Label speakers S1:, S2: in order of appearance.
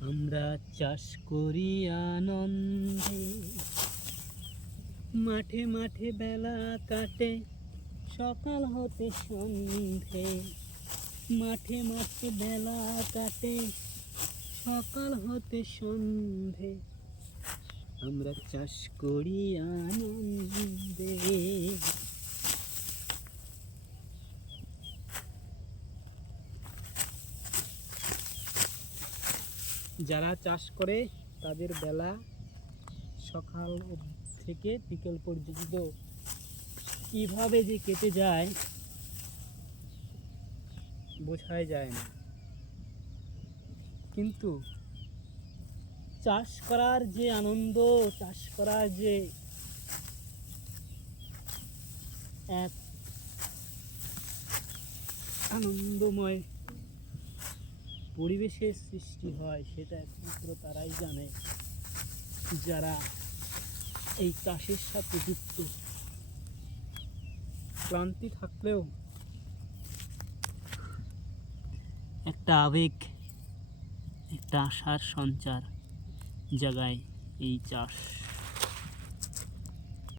S1: আমরা চাষ করি আনন্দে। মাঠে মাঠে বেলা কাটে, সকাল হতে সন্ধে। মাঠে মাঠে বেলা কাটে, সকাল হতে সন্ধে। আমরা চাষ করি আনন্দে। যারা চাষ করে, তাদের বেলা সকাল থেকে বিকেল পর্যন্ত কীভাবে যে কেটে যায়, বোঝাই যায় না। কিন্তু চাষ করার যে আনন্দ, চাষ করার যে এক আনন্দময় পরিবেশের সৃষ্টি হয়, সেটা একমাত্র তারাই জানে। যারা এই চাষের সাথে যুক্ত। ক্লান্তি থাকলেও একটা আবেগ, একটা আশার সঞ্চার জাগায় এই চাষ।